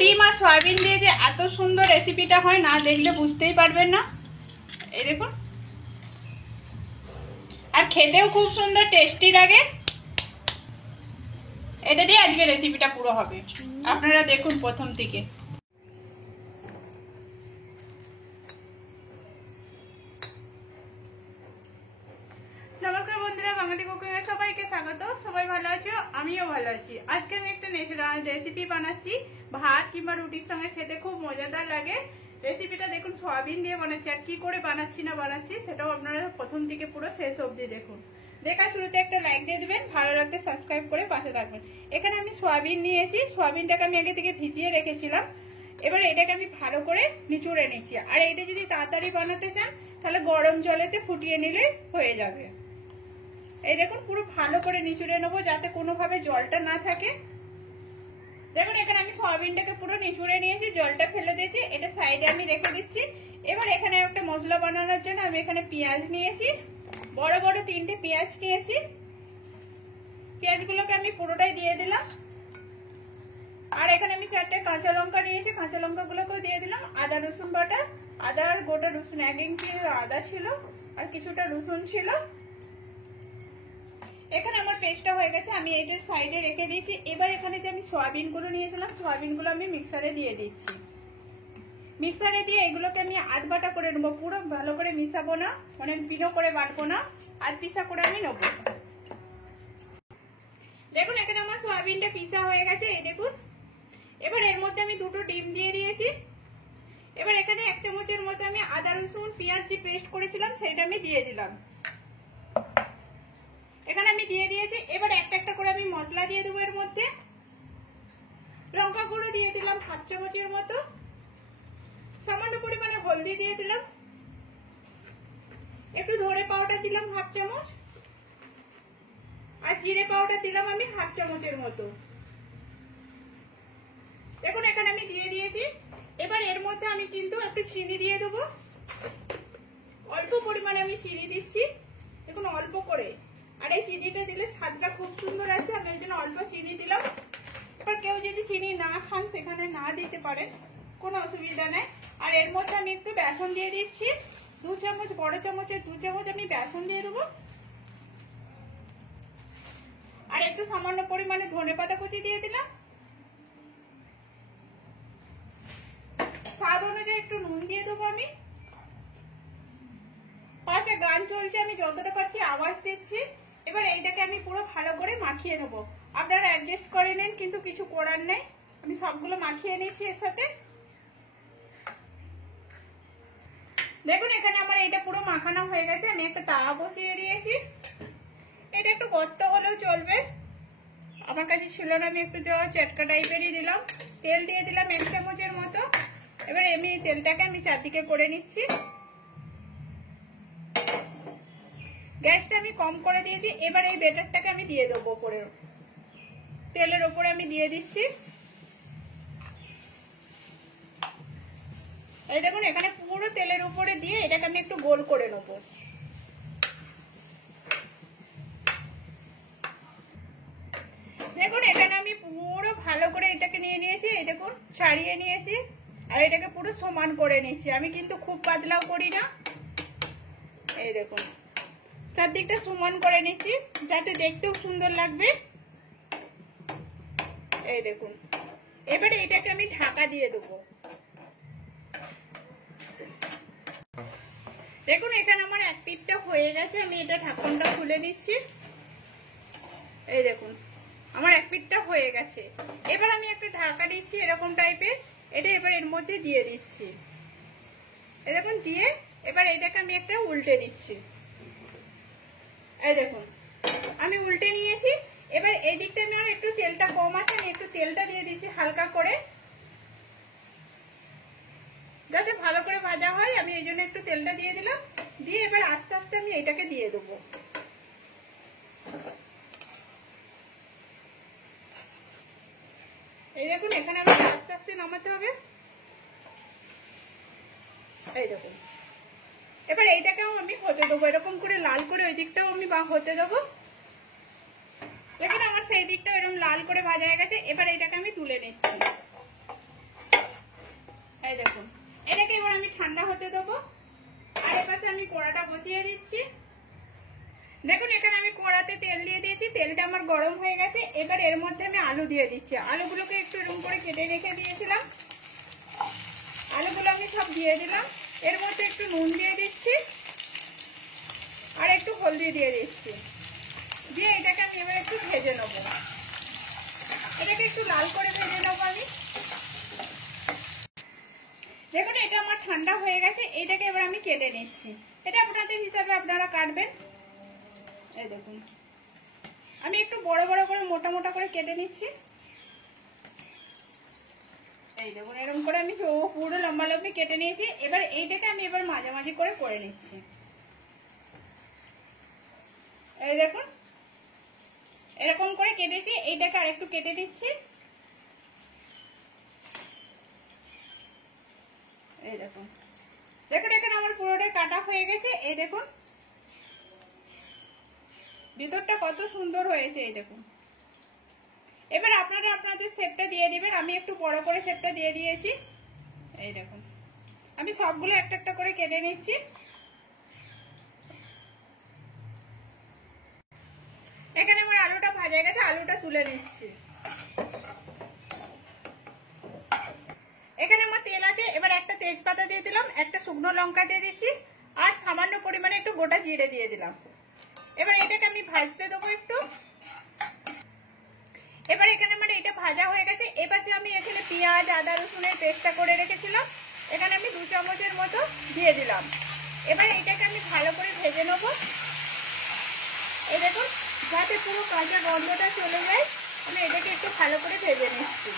ডিম আর সয়াবিন দিয়ে যে এত সুন্দর রেসিপিটা হয়, না দেখলে বুঝতেই পারবেন না। এই দেখুন, আর খেতেও খুব সুন্দর টেস্টি লাগে। এটা দিয়ে আজকে রেসিপিটা পুরো হবে, আপনারা দেখুন প্রথম থেকে। নমস্কার বন্ধুরা, বাঙালি কুকিংয়ে সবাইকে স্বাগত। সবাই ভালো আছো? আমিও ভালো আছি। আজকে আমি একটা রেসিপি বানাচ্ছি, ভাত কিংবা রুটির সঙ্গে খেতে খুব মজাদার লাগে। রেসিপিটা দেখুন, সয়াবিন দিয়ে বানাচ্ছি। আর কি করে বানাচ্ছি না বানাচ্ছি সেটাও আপনারা প্রথম থেকে পুরো শেষ অবধি দেখুন। দেখা শুরুতে একটা লাইক দিয়ে দিবেন, ভালো লাগলে সাবস্ক্রাইব করে পাশে থাকবেন। এখানে আমি সয়াবিন নিয়েছি, সয়াবিনটাকে আমি আগে থেকে ভিজিয়ে রেখেছিলাম। এবার এটাকে আমি ভালো করে নিচুড়ে নিচ্ছি। আর এটা যদি তাড়াতাড়ি বানাতে চান তাহলে গরম জলেতে ফুটিয়ে নিলে হয়ে যাবে। এই দেখুন, পুরো ভালো করে নিচুড়ে নেবো যাতে কোনোভাবে জলটা না থাকে। দেখুন, এখানে আমি সয়াবিনটাকে পুরো নিচুড়ে নিয়েছি, জলটা ফেলে দিয়েছি। এটা সাইডে আমি রেখে দিচ্ছি। এবার এখানে একটা মশলা বানানোর জন্য আমি এখানে পেঁয়াজ নিয়েছি, বড় বড় 3টে পেঁয়াজ নিয়েছি। পেঁয়াজগুলোকে আমি পুরোটাই দিয়ে দিলাম। আর এখানে আমি 4টে কাঁচা লঙ্কা নিয়েছি, কাঁচা লঙ্কাগুলোকেও দিয়ে দিলাম। আদা রসুন বাটা, আদা আর গোটা রসুন 1 ইঞ্চি আদা ছিল, আর কিছুটা রসুন ছিল। এখানে আমার পেস্টটা হয়ে গেছে, আমি এটার সাইডে রেখে দিয়েছি। এবার এখানে যে আমি সয়াবিনগুলো নিয়েছিলাম, সয়াবিনগুলো আমি মিক্সারে দিয়ে দিচ্ছি। মিক্সারে দিয়ে এগুলোকে আমি আধ বাটা করে নেবো, পুরো ভালো করে মিশাবো না, মানে পিনো করে বাটবো না, আধ পিসা করে আমি নেবো। দেখুন, এখানে আমার সয়াবিনটা পিসা হয়ে গেছে, এই দেখুন। এবার এর মধ্যে আমি 2টো ডিম দিয়ে দিয়েছি। এবার এখানে 1 চামচের মতো আমি আদা রসুন পেঁয়াজ যে পেস্ট করেছিলাম সেটা আমি দিয়ে দিলাম। এখানে আমি দিয়ে দিয়েছি। এবার একটা একটা করে আমি মশলা দিয়ে দেবো এর মধ্যে। লঙ্কা গুঁড়ো দিয়ে দিলাম 1/2 চামচের মতো, সামান্য পরিমাণে হলদি দিয়ে দিলাম, একটু ধনে পাউডার দিলাম 1/2 চামচ, আর জিরে পাউডার দিলাম আমি 1/2 চামচের মতো। দেখুন, এখানে আমি দিয়ে দিয়েছি। এবার এর মধ্যে আমি কিন্তু একটু চিনি দিয়ে দেবো, অল্প পরিমাণে আমি চিনি দিচ্ছি, দেখুন অল্প করে। আর এই চিনিটা দিলে স্বাদটা খুব সুন্দর আছে, আমি এই জন্য অল্প চিনি দিলাম। এবার কেউ যদি চিনি না খান সেখানে না দিতে পারেন, কোনো অসুবিধা নেই। আর এর মধ্যে আমি একটু বেসন দিয়ে দিচ্ছি, 2 চামচ, বড় চামচের 2 চামচ আমি বেসন দিয়ে দেবো। আর একটু সামান্য পরিমাণে ধনেপাতা কুচি দিয়ে দিলাম। স্বাদ অনুযায়ী একটু নুন দিয়ে দেবো আমি। পাশে গান চলছে, আমি যতটা পারছি আওয়াজ দিচ্ছি। এবার এইটাকে আমি পুরো ভালো করে মাখিয়ে নেবো। আপনারা অ্যাডজাস্ট করে নেন, কিন্তু কিছু করার নেই। আমি সবগুলো মাখিয়ে নিচ্ছি এর সাথে। দেখুন, এখানে আমার এইটা পুরো মাখানো হয়ে গেছে। আমি একটা তাওয়া বসিয়ে দিয়েছি। এটা একটু গর্ত হলেও চলবে, আমার কাছে ছিল না, আমি একটু চটকা টাইপেরই দিলাম। তেল দিয়ে দিলাম 1 চামচের মতো। এবার আমি তেলটাকে আমি চারদিকে করে নিচ্ছি। গ্যাসটা আমি কম করে দিয়েছি। এবার এই ব্যাটারটাকে আমি দিয়ে দেবো উপরে, তেলের উপরে আমি দিয়ে দিচ্ছি। এই দেখুন, এখানে পুরো তেলের উপরে দিয়ে এটাকে আমি একটু গোল করে নেব। দেখুন, এখানে আমি পুরো ভালো করে এটাকে নিয়ে নিয়েছি। এই দেখুন, ছাড়িয়ে নিয়েছি। আর এটাকে পুরো সমান করে নিচ্ছি। আমি কিন্তু খুব পাতলাও করি না। এই দেখুন, চারদিকটা সমান করে নিচ্ছি যাতে দেখতেও সুন্দর লাগবে। এই দেখুন, এবারে এটাকে আমি ঢাকা দিয়ে দেবো। দেখুন, এখানে আমার 1 পিঠটা হয়ে গেছে, আমি এটা ঢাকনটা খুলে নিচ্ছি। এই দেখুন, আমার 1 পিঠটা হয়ে গেছে। এবার আমি একটা ঢাকা দিচ্ছি এরকম টাইপের, এটা এবার এর মধ্যে দিয়ে দিচ্ছি। এই দেখুন, দিয়ে এবার এটাকে আমি একটা উল্টে দিচ্ছি। এই দেখুন, আমি উল্টে নিয়েছি। এবার এই দিকটা আমার একটু তেলটা কম আছে, আমি একটু তেলটা দিয়ে দিচ্ছি হালকা করে, যাতে ভালো করে ভাজা হয়। আমি এই জন্য একটু তেলটা দিয়ে দিলাম। দিয়ে এবার আস্তে আস্তে আমি এটাকে দিয়ে দেবো। এই দেখুন, এখানে আমি আস্তে আস্তে নামাতে হবে। এই দেখুন, এবার এইটাকেও আমি হতে দেবো, এরকম করে লাল করে ওই দিকটাও আমি হতে দেবো। দেখুন, আমার সেই দিকটা এরকম লাল করে ভাজা হয়ে গেছে। এবার এটাকে আমি তুলে নিচ্ছি। দেখুন এটাকে এবার আমি ঠান্ডা হতে দেবো। আর এপাশে আমি কড়াটা বসিয়ে দিচ্ছি। দেখুন এখানে আমি কড়াতে তেল দিয়ে দিয়েছি, তেলটা আমার গরম হয়ে গেছে। এবার এর মধ্যে আমি আলু দিয়ে দিচ্ছি। আলুগুলোকে একটু এরকম করে কেটে রেখে দিয়েছিলাম, আলুগুলো আমি সব দিয়ে দিলাম। এর মধ্যে একটু নুন দিয়ে দিচ্ছি আর একটু হলদি দিয়ে দিচ্ছি, দিয়ে এটাকে আমি এবার একটু ভেজে নেবো। এটাকে একটু লাল করে ভেজে নেবো আমি। দেখুন এটা আমার ঠান্ডা হয়ে গেছে, এটাকে এবার আমি কেটে নিচ্ছি। এটা আপনাদের হিসাবে আপনারা কাটবেন। এই দেখুন আমি একটু বড় বড় করে মোটা মোটা করে কেটে নিচ্ছি। এই দেখুন এরকম করে আমি পুরো লম্বা লম্বি কেটে নিয়েছি। এবার এইটাকে আমি এবার মাঝামাঝি করে নিচ্ছি। এই দেখুন এরকম করে কেটেছি, এইটাকে আরেকটু কেটে নিচ্ছি। এই দেখুন দেখুন এখানে আমার পুরোটাই কাটা হয়ে গেছে। এই দেখুন ভিতরটা কত সুন্দর হয়েছে। এই দেখুন এবার আপনারা আপনাদের শেপটা দিয়ে দিবেন। আমি একটু বড় করে শেপটা দিয়ে দিয়েছি। এই দেখুন আমি সবগুলো একটা একটা করে কেটে নিচ্ছি। এখানে আমার আলুটা ভাজা গেছে, আলুটা তুলে নিচ্ছি। এখানে আমার তেল আছে, এবার একটা তেজপাতা দিয়ে দিলাম, একটা শুকনো লঙ্কা দিয়ে দিচ্ছি আর সামান্য পরিমাণে একটু গোটা জিরে দিয়ে দিলাম। এবার এটাকে আমি ভাজতে দেবো একটু। এবার এখানে আমার এটা ভাজা হয়ে গেছে। এবার যে আমি এখানে পেঁয়াজ আদা রসুনের পেস্টটা করে রেখেছিলাম, এখানে আমি 2 চামচের মতো দিয়ে দিলাম। এবার এটাকে আমি ভালো করে ভেজে নেবো। এই দেখুন যাতে পুরো কাঁচা গন্ধটা চলে যায়, আমি এটাকে একটু ভালো করে ভেজে নিচ্ছি।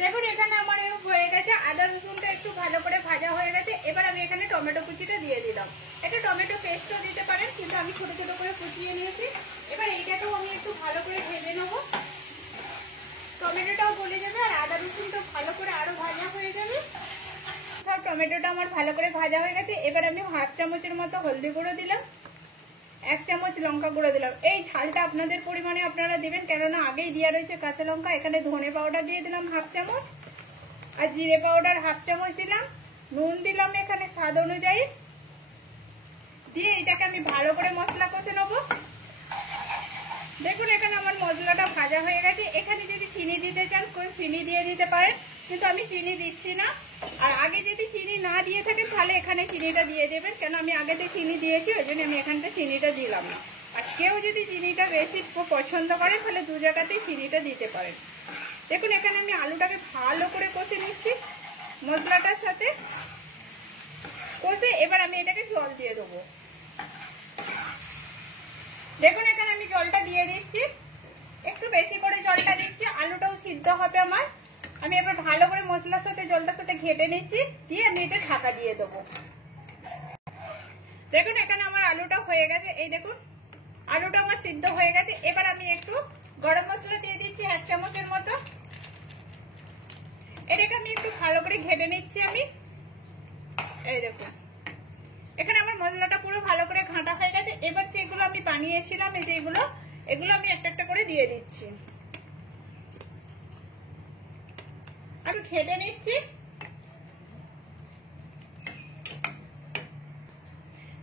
দেখুন এখানে আমার হয়ে গেছে, আদা রসুনটা একটু ভালো করে ভাজা হয়ে গেছে। এবার আমি এখানে টমেটো কুচিটা দিয়ে দিলাম। এটা টমেটো পেস্টও দিতে পারেন, কিন্তু আমি ছোট ছোট করে কুচিয়ে নিয়েছি। এবার এইটাকেও আমি একটু ভালো করে ভেজে নেব। টমেটোটাও গলে যাবে আর আদা রসুনটা ভালো করে আরো ভাজা হয়ে যাবে। সব টমেটোটা আমার ভালো করে ভাজা হয়ে গেছে। এবার আমি 1/2 চামচের মতো হলদি গুঁড়ো দিলাম, 1 চামচ লঙ্কা গুঁড়ো দিলাম। এই ঝালটা আপনাদের পরিমাণে আপনারা দিবেন, কেননা আগেই দেওয়া রয়েছে কাঁচা লঙ্কা। এখানে ধনে পাউডার দিয়ে দিলাম 1/2 চামচ আর জিরে পাউডার 1/2 চামচ দিলাম। নুন দিলাম এখানে স্বাদ অনুযায়ী। দিয়ে এটাকে আমি ভালো করে মশলা কষে নেব। দেখুন এখানে আমার মশলাটা ভাজা হয়ে গেছে। এখানে যদি চিনি দিতে চান চিনি দিয়ে দিতে পারেন, কিন্তু আমি চিনি দিচ্ছি না। আর আগে যদি চিনি না দিয়ে থাকেন তাহলে এখানে চিনিটা দিয়ে দেবেন, কেন আমি আগেতে চিনি দিয়েছি, ওই জন্য আমি এখানটা চিনিটা দিলাম না। আর কেউ যদি চিনিটা বেশি পছন্দ করে তাহলে 2 জায়গাতেই চিনিটা দিতে পারেন। দেখুন এখানে আমি আলুটাকে ভালো করে কষে নিচ্ছি মশলাটার সাথে কষে। এবার আমি এটাকে জল দিয়ে দেবো। দেখুন এখানে আমি জলটা দিয়ে দিচ্ছি, একটু বেশি করে জলটা দিচ্ছি, আলুটাও সিদ্ধ হবে আমার। আমি এবার ভালো করে মশলার সাথে জলটার সাথে ঘেটে নিচ্ছি, দিয়ে আমি এটা ঢাকা দিয়ে দেবো। দেখুন এখানে আমার আলুটা হয়ে গেছে। এই দেখুন আলুটা আমার সিদ্ধ হয়ে গেছে। এবার আমি একটু গরম মশলা দিয়ে দিচ্ছি 1 চামচের মতো। এটাকে আমি একটু ভালো করে ঘেটে নিচ্ছি আমি। এই দেখুন এখানে আমার মশলাটা পুরো ভালো করে ঘাঁটা হয়ে গেছে। এবার যেগুলো আমি বানিয়েছিলাম এই যে এগুলো আমি একটা একটা করে দিয়ে দিচ্ছি। আমি ঘেটে নিচ্ছি।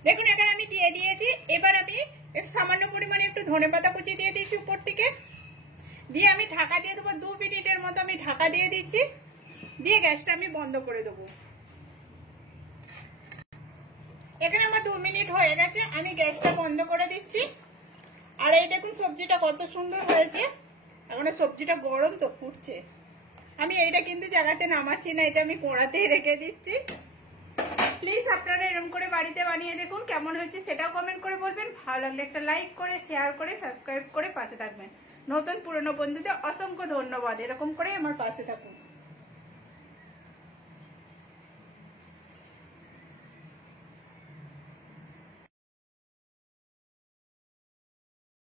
দেখুন এখানে আমি দিয়ে দিয়েছি। এবার আমি একটু সামান্য পরিমাণে একটু ধনেপাতা কুচি দিয়ে দিচ্ছি উপর থেকে, দিয়ে আমি ঢাকা দিয়ে দেবো। 2 মিনিটের মতো আমি ঢাকা দিয়ে দিচ্ছি, দিয়ে গ্যাসটা আমি বন্ধ করে দেবো। এখানে আমার 2 মিনিট হয়ে গেছে, আমি গ্যাসটা বন্ধ করে দিচ্ছি। আর এই দেখুন সবজিটা কত সুন্দর হয়েছে। এখন সবজিটা গরম তো ফুটছে। আমি এইটা কিন্তু জায়গাতে নামাচ্ছি না, এটা আমি কড়াতেই রেখে দিচ্ছি। প্লিজ আপনারা এরকম করে বাড়িতে বানিয়ে দেখুন, কেমন হয়েছে সেটাও কমেন্ট করে বলবেন। ভালো লাগলে একটা লাইক করে শেয়ার করে সাবস্ক্রাইব করে পাশে থাকবেন। নতুন পুরনো বন্ধুদের অসংখ্য ধন্যবাদ, এরকম করে আমার পাশে থাকুন।